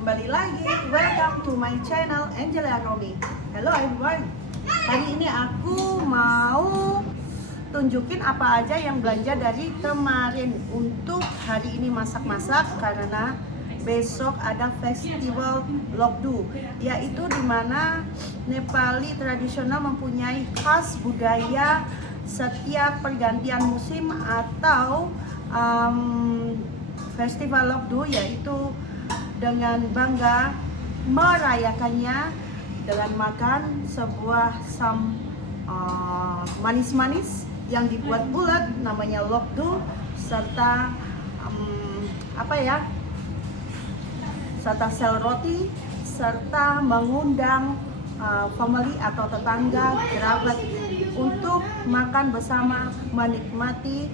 Kembali lagi, welcome to my channel Angela Romi. Hello everyone. Hari ini aku mau tunjukin apa aja yang belanja dari kemarin untuk hari ini masak-masak, karena besok ada festival Lokdu, yaitu dimana Nepali tradisional mempunyai khas budaya setiap pergantian musim atau festival Lokdu, yaitu dengan bangga merayakannya dengan makan sebuah manis-manis yang dibuat bulat namanya Lokdu, serta serta sel roti, serta mengundang family atau tetangga kerabat untuk makan bersama menikmati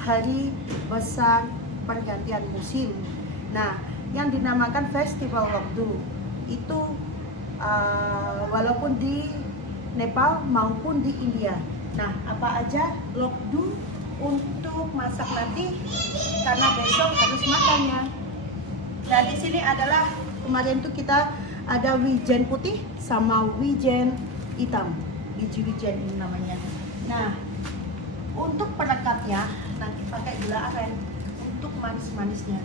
hari besar pergantian musim. Nah, yang dinamakan Festival Lokdu itu walaupun di Nepal maupun di India. Nah, apa aja Lokdu untuk masak nanti karena besok harus makannya. Nah, di sini adalah kemarin tuh kita ada wijen putih sama wijen hitam. Biji wijen ini namanya. Nah, untuk pelekatnya nanti pakai gula aren untuk manis-manisnya.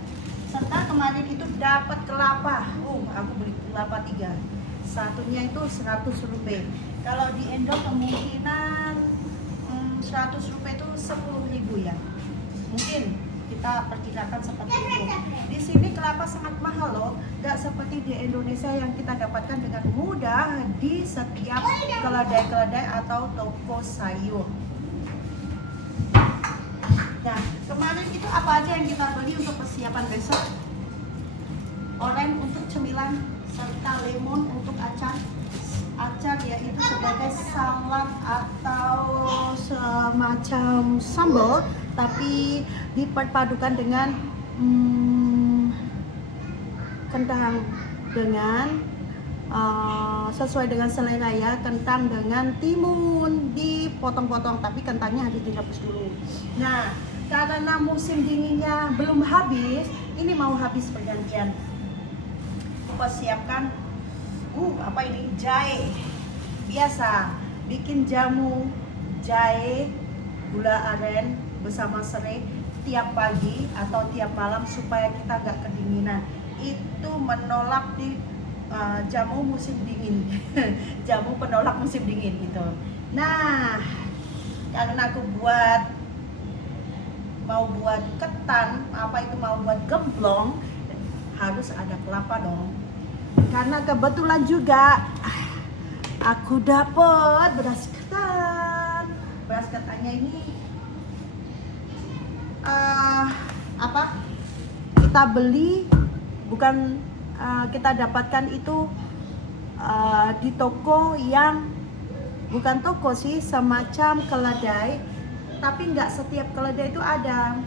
Serta kemarin itu dapat kelapa. Aku beli kelapa 3. Satunya itu 100 rupiah. Kalau di Indo kemungkinan 100 rupiah itu 10.000 ya. Mungkin kita perkirakan seperti itu. Di sini kelapa sangat mahal loh. Gak seperti di Indonesia yang kita dapatkan dengan mudah di setiap keledai-keledai atau toko sayur. Nah, kemarin itu apa aja yang kita beli untuk persiapan besok? Oranye untuk cemilan, serta lemon untuk acar. Acar yaitu sebagai salad atau semacam sambal, tapi diperpadukan dengan kentang dengan sesuai dengan selera ya, kentang dengan timun dipotong-potong, tapi kentangnya harus direbus dulu. Nah, karena musim dinginnya belum habis, ini mau habis pergantian. Persiapkan jahe. Biasa bikin jamu jahe gula aren bersama serai tiap pagi atau tiap malam supaya kita nggak kedinginan. Itu menolak di jamu musim dingin. Jamu penolak musim dingin gitu. Nah, karena aku mau buat ketan, mau buat gemblong, harus ada kelapa dong. Karena kebetulan juga aku dapat beras ketan. Beras ketannya ini kita beli, bukan kita dapatkan itu di toko yang bukan toko sih, semacam keledai, tapi nggak setiap keledai itu ada.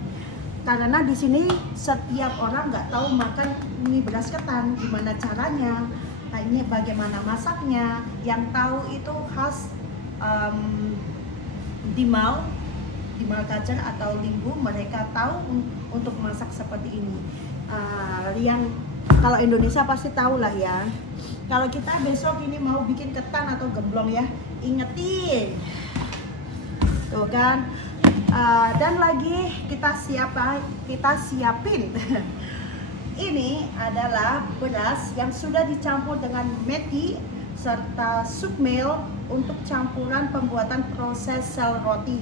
Karena di sini setiap orang nggak tahu makan mie beras ketan, gimana caranya, ini bagaimana masaknya. Yang tahu itu khas Dimal Kacer atau Limbu, mereka tahu untuk masak seperti ini. Yang kalau Indonesia pasti tahu lah ya. Kalau kita besok ini mau bikin ketan atau gemblong ya, ingetin tuh kan. Dan lagi kita siapin ini adalah beras yang sudah dicampur dengan methi serta sukmel untuk campuran pembuatan proses sel roti.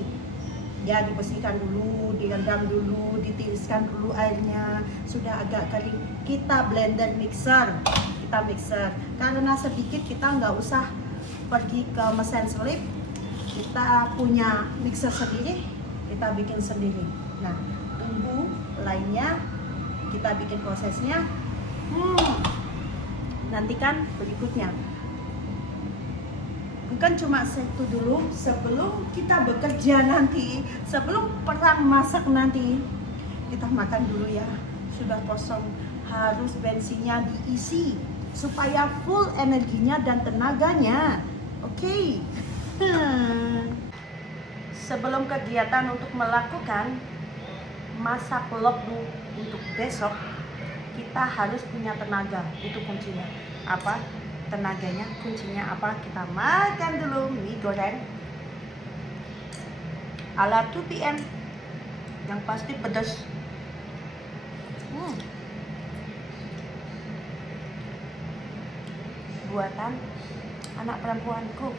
Ya, dibersihkan dulu, direndam dulu, ditiriskan dulu airnya. Sudah agak kering, kita blender mixer. Karena sedikit, kita nggak usah pergi ke mesin selip. Kita punya mixer sendiri, kita bikin sendiri. Nah, tunggu lainnya kita bikin prosesnya. Nantikan berikutnya. Bukan cuma itu dulu, sebelum kita bekerja nanti, sebelum perang masak nanti, kita makan dulu ya. Sudah kosong, harus bensinnya diisi supaya full energinya dan tenaganya. Oke. Sebelum kegiatan untuk melakukan masak Lokdu untuk besok, kita harus punya tenaga, itu kuncinya. Apa tenaganya? Kuncinya apa? Kita makan dulu mie goreng ala 2 PM yang pasti pedas. Buatan anak perempuanku.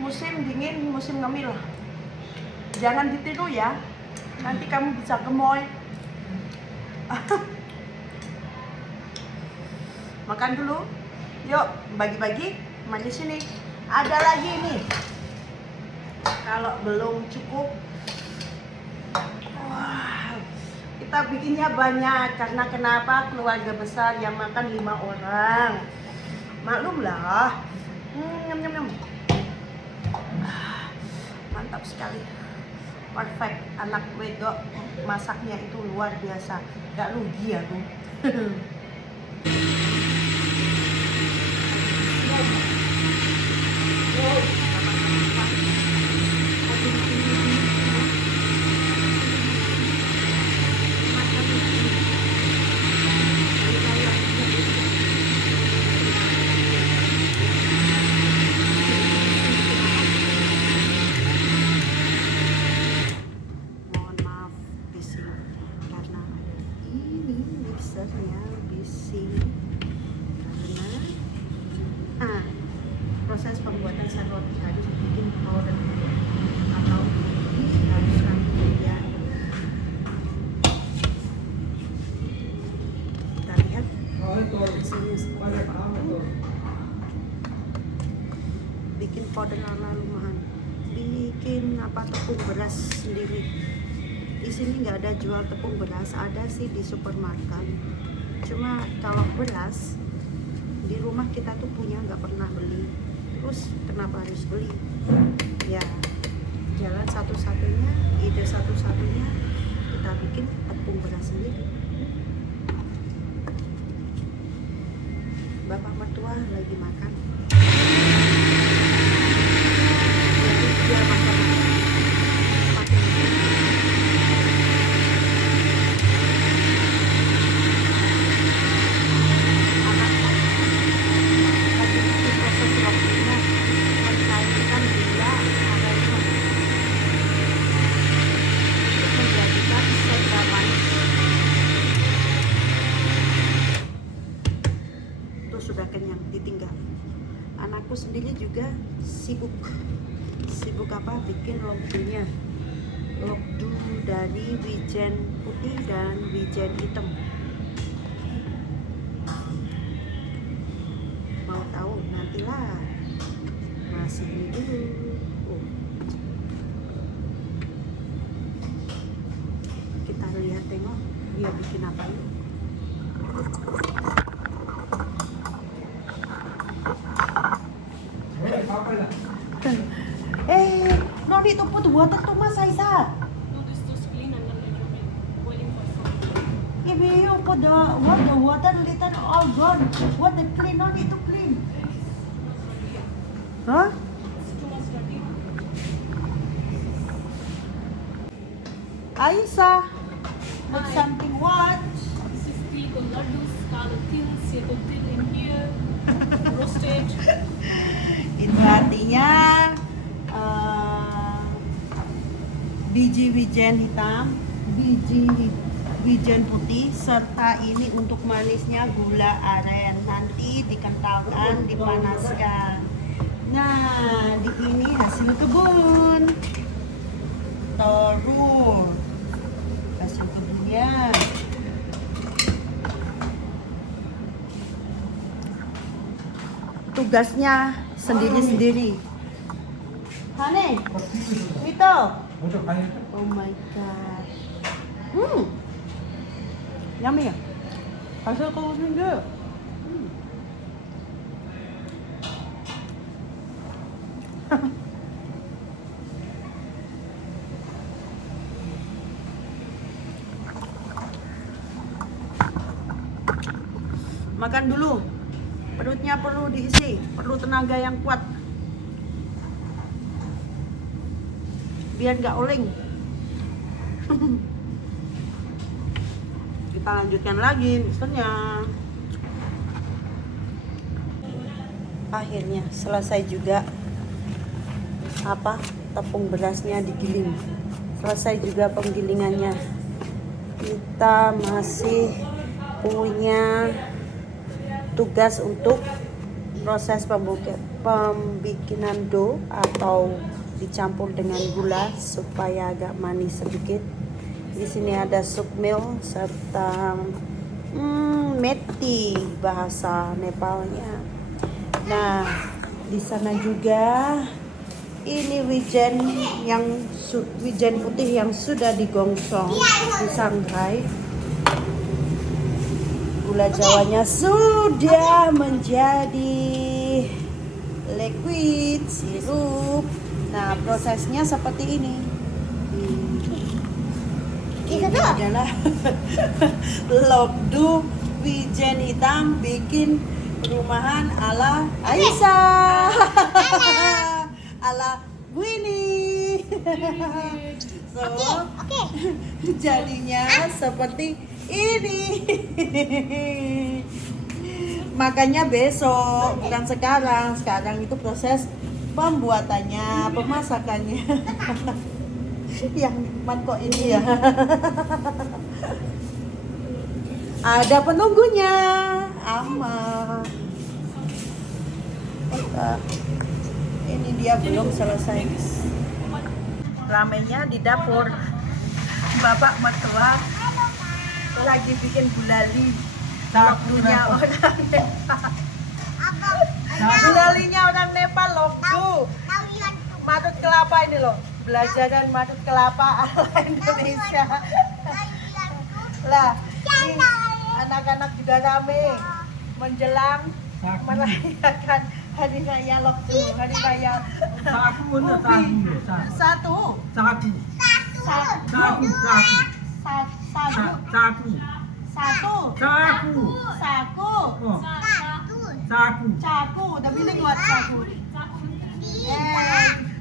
Musim dingin, musim ngemil. Jangan ditiru ya, nanti kamu bisa gemoy. Makan dulu, yuk bagi-bagi. Mari sini, ada lagi nih. Kalau belum cukup, wah, kita bikinnya banyak karena kenapa? Keluarga besar yang makan 5 orang. Maklumlah. Nyam nyam nyam. Mantap sekali, perfect. Anak wedok masaknya itu luar biasa, gak rugi aku. Mohon maaf bising karena ini mixernya bising karena proses pembuatan roti harus bikin powder atau dihaluskan kemudian. Kita lihat hasilnya seperti apa. Bikin powder ala rumahan, bikin apa, tepung beras sendiri. Di sini nggak ada jual tepung beras, ada sih di supermarket. Cuma kalau beras di rumah kita tuh punya, nggak pernah beli. Terus kenapa harus beli? Ya jalan satu-satunya, ide satu-satunya kita bikin tepung beras sendiri. Bapak mertua lagi makan. Jadi dia makan. Sudah kenyang, ditinggal. Anakku sendiri juga sibuk apa, bikin lokdunya, lokdu dari wijen putih dan wijen hitam. Mau tahu? Nantilah, masih ini dulu. Kita lihat, tengok dia bikin apa yuk. No need to put water too much, Aiza. No, this is clean and then later boiling for some. If you put the water little all gone. What the clean? No need to clean. Huh? It's too much dirty. Aiza, make Hi. something what? This is three laddus, kala til, seto til in here, roasted. Itu artinya biji wijen hitam, biji wijen putih, serta ini untuk manisnya gula aren. Nanti dikentalkan, dipanaskan. Nah, di ini hasil kebun. Telur hasil kebunnya. Tugasnya sendiri-sendiri. Hane, itu. Oh my god. Yummy ya? Hasil kebun juga. Makan dulu. Perutnya perlu diisi, perlu tenaga yang kuat. Biar nggak oleng. kita lanjutkan lagi mixernya. Akhirnya selesai juga tepung berasnya digiling. Selesai juga penggilingannya. Kita masih punya tugas untuk proses pembikinan dough atau dicampur dengan gula supaya agak manis sedikit. Di sini ada sukmil serta methi bahasa Nepalnya. Nah, di sana juga ini wijen putih yang sudah digongsong, disangrai. Gula jawanya sudah menjadi liquid sirup. Nah, prosesnya seperti ini. Ini adalah lokdu wijen hitam bikin rumahan ala Aisyah. Ala Winnie. So, jadinya seperti ini. Makanya besok, bukan sekarang. Sekarang itu proses pembuatannya, pemasakannya. Yang nikmat kok ini ya. Ada penunggunya, Ama. Ini dia belum selesai. Ramenya di dapur. Bapak mertua lagi bikin gulali. Lokdunya orang Nepal. Gulalinya orang Nepal, lokdu. Madut kelapa ini loh. Belajaran madut kelapa ala Indonesia. Lah, ini anak-anak juga rame menjelang merayakan hari raya lokdu, hari raya ubi. Satu. Caku, udah bilang buat caku.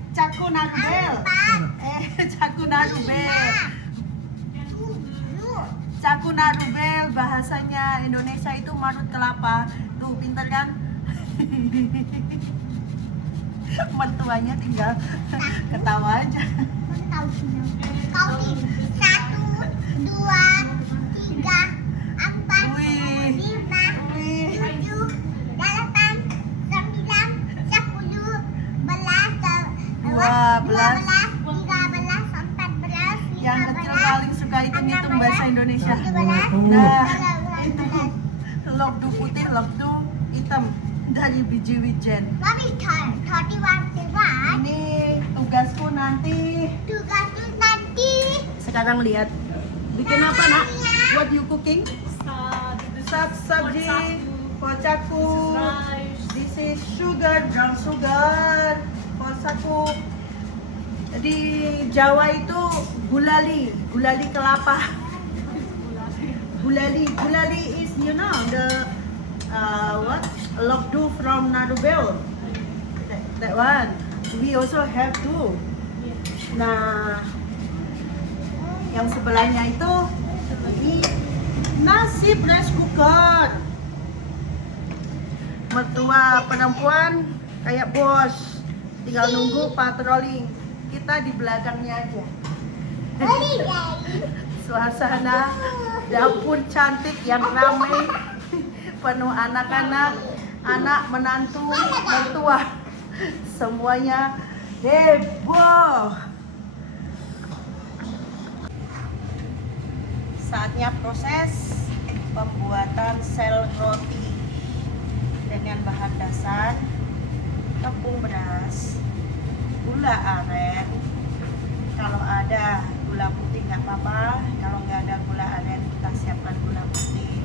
Caku narubel. Caku narubel. Caku narubel bahasanya Indonesia itu marut kelapa. Tuh pintar kan? Mertuanya tinggal ketawa aja. Kau 1, 2, 3, 4, 5, 7, 8, 9, 10, 11, 13, 14, Yang kecil 15, paling suka hitung-hitung bahasa Indonesia. Nah, itu lokdu putih, lokdu hitam dari biji wijen. Mami, 31 lewat. Ini tugasku nanti. Tugasku nanti. Sekarang lihat bikin apa nak? What you cooking? Sabji, pocaku. This is sugar, brown sugar. Pocaku. Di Jawa itu gulali kelapa. Gulali is the what? Lokdu from Narubel. That one. We also have too. Nah, yang sebelahnya itu ini nasi rice cooker. Mertua perempuan kayak bos, tinggal nunggu patroli. Kita di belakangnya aja. Suasana dapur cantik yang ramai, penuh anak-anak, anak menantu, mertua, semuanya heboh. Saatnya proses pembuatan sel roti dengan bahan dasar tepung beras, gula aren. Kalau ada gula putih nggak apa-apa, kalau nggak ada gula aren kita siapkan gula putih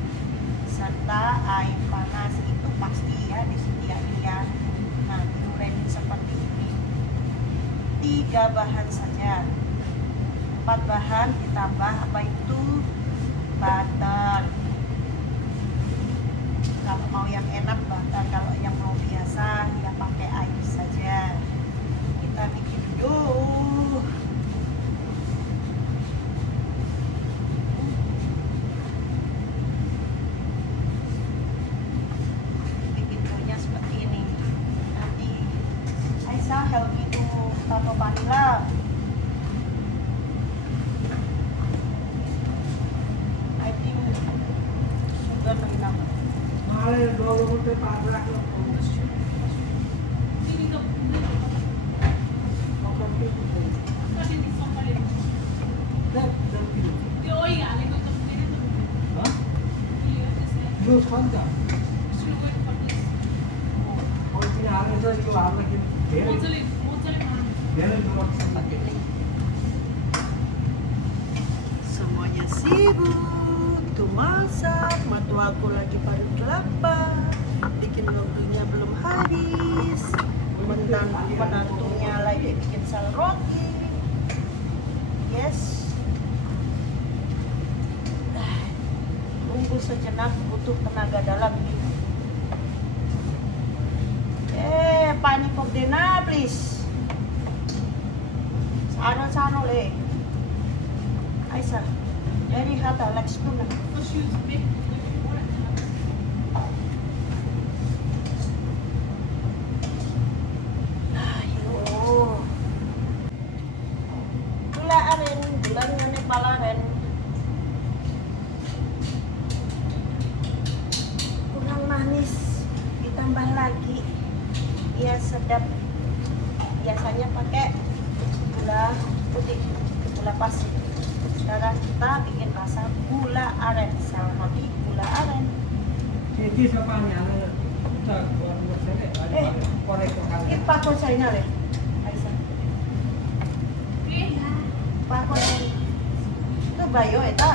serta air panas. Itu pasti ya disediakan ya. Nah, diurenin seperti ini. 3 bahan saja. 4 bahan ditambah apa itu butter. Kalau mau yang enak butter, kalau yang mau biasa ya pakai air saja. Kita bikin dulu. Ini tuh. Tadi di sofa deh. Dia oh iya, lagi untuk ini tuh. Iya, saya. Still wait for this. Mozzarella. Semuanya sibuk tuh masak, mertuaku lagi parut kelapa, bikin lontongnya belum habis, penantunya lagi bikin sal roti. Yes. Tunggu sejenak, butuh tenaga dalam ini. Pani for dinner, please. Sano le. Aisa. Jadi hata let's do na. What shoes make more Ayo. Gula aren, gulanya nih palaren. Kurang manis, ditambah lagi. Biar sedap. Biasanya pakai gula putih, gula pasir. Sekarang kita bikin rasa gula aren, sama roti gula aren. Kita kau China le, Aisyah. Pakon itu bayo eta.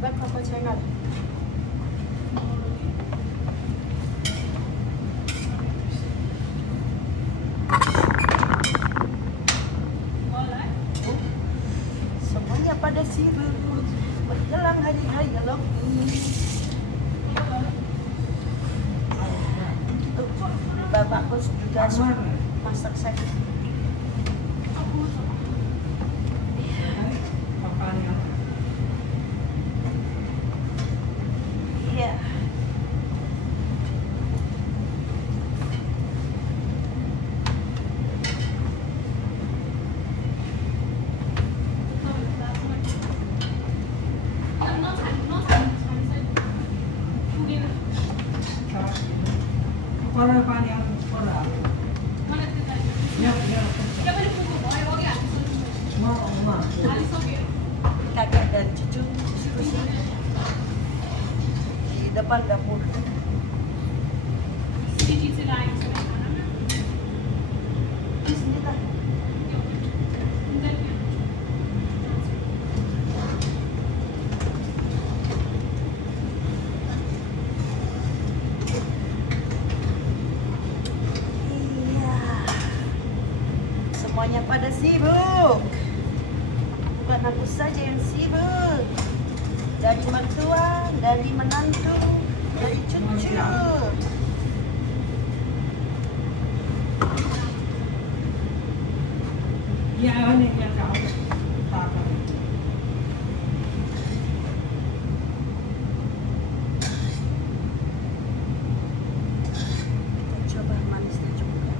Bak kau China le. Semuanya pada sibuk menjelang hari raya Loki. Bapakku juga masak saya. Iya. Kakak dan cucu diskusi di depan dapur. Di sini lah. Iya. Semuanya pada sibuk. Bukan aku saja yang sibuk. Dari mertua, dari menantu, dari cucu. Kita coba manisnya juga.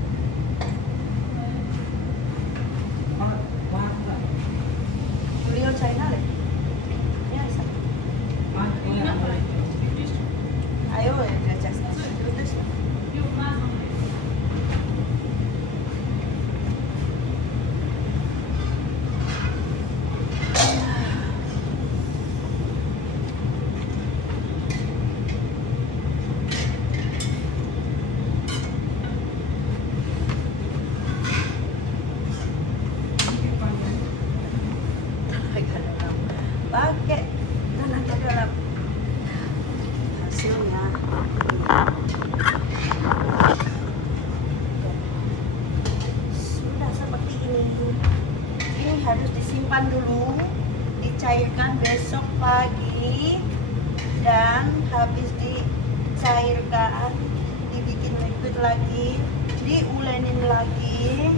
Beliau China deh. Ya, Aisyah. Ayo ya, just do this. Pakai tenaga dalam. Hasilnya sudah seperti ini. Ini harus disimpan dulu, dicairkan besok pagi, dan habis dicairkan dibikin liquid lagi, diulenin lagi,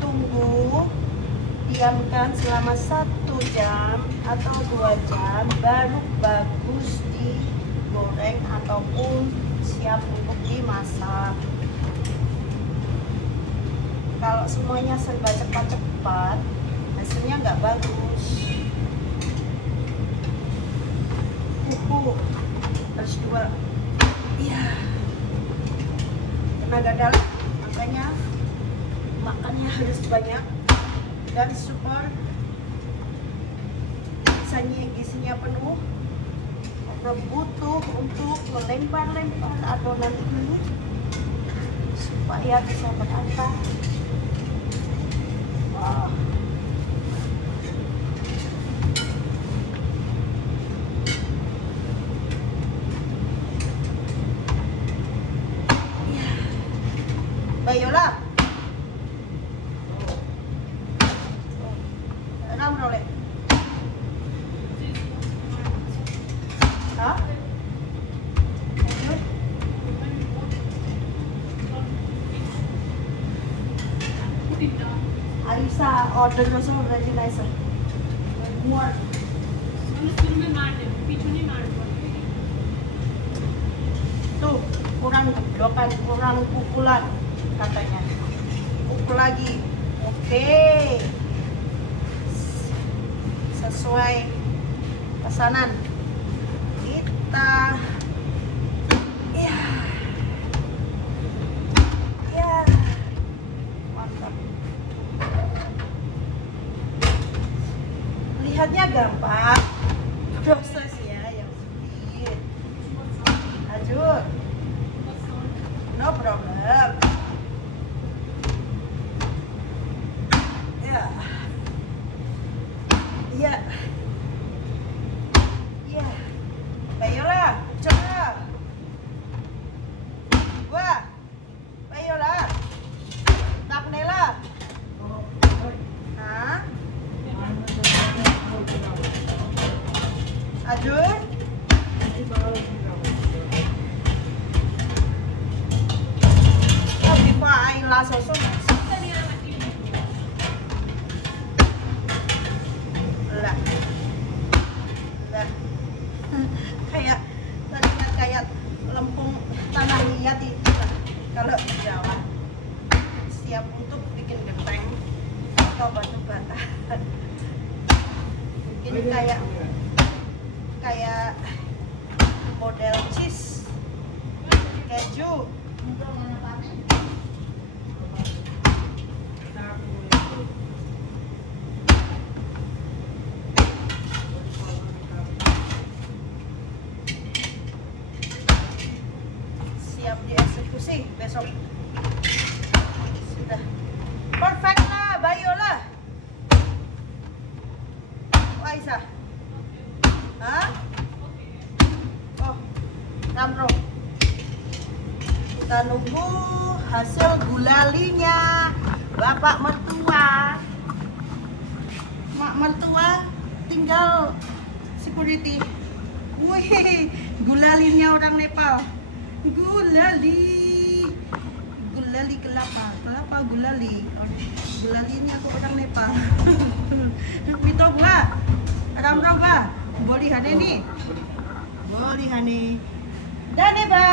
tunggu, diamkan selama 1 jam atau 2 jam, baru bagus digoreng ataupun siap untuk dimasak. Kalau semuanya serba cepat-cepat, hasilnya nggak bagus. Pupuk harus 2 tenaga dalam, makanya makannya harus banyak dan super gizinya penuh. Butuh untuk melempar-lempar adonan ini supaya bisa merata. Wah. Bayola. Ram role. Hah? Put it down. Arisa order also very nice. More. शुरू में मार दे, पीछे नहीं मार पड़े. Tuh, kurang dokan, kurang pukulan katanya. Pukul lagi. Oke. Sesuai pesanan. Kita ya. Ya. Mantap. Lihatnya gampang. Prosesnya yang sulit. Lanjut. No problem. Ya. Ya. Ya. Bayola, coba. Gua. Bayola. Tapnela. Hah? Ajun. Oh, before I last also. Lah. Lah. Kayak tadinya kayak lempung tanah liat itu lah. Kalau di Jawa siap untuk bikin genteng atau batu bata. Ini kayak model cheese keju. Siap dieksekusi besok. Sudah perfect lah, Bayola. Waisa. Hah? Oh, Ramro. Kita nunggu hasil gulalinya Bapak mertua. Mak mertua tinggal security. Wih, gulalinya orang Nepal. Gulali kelapa gulali. Gulali ini aku orang Nepal. Mito gua. Ramro ba? Boleh hane nih. Boleh hane. Dane ba?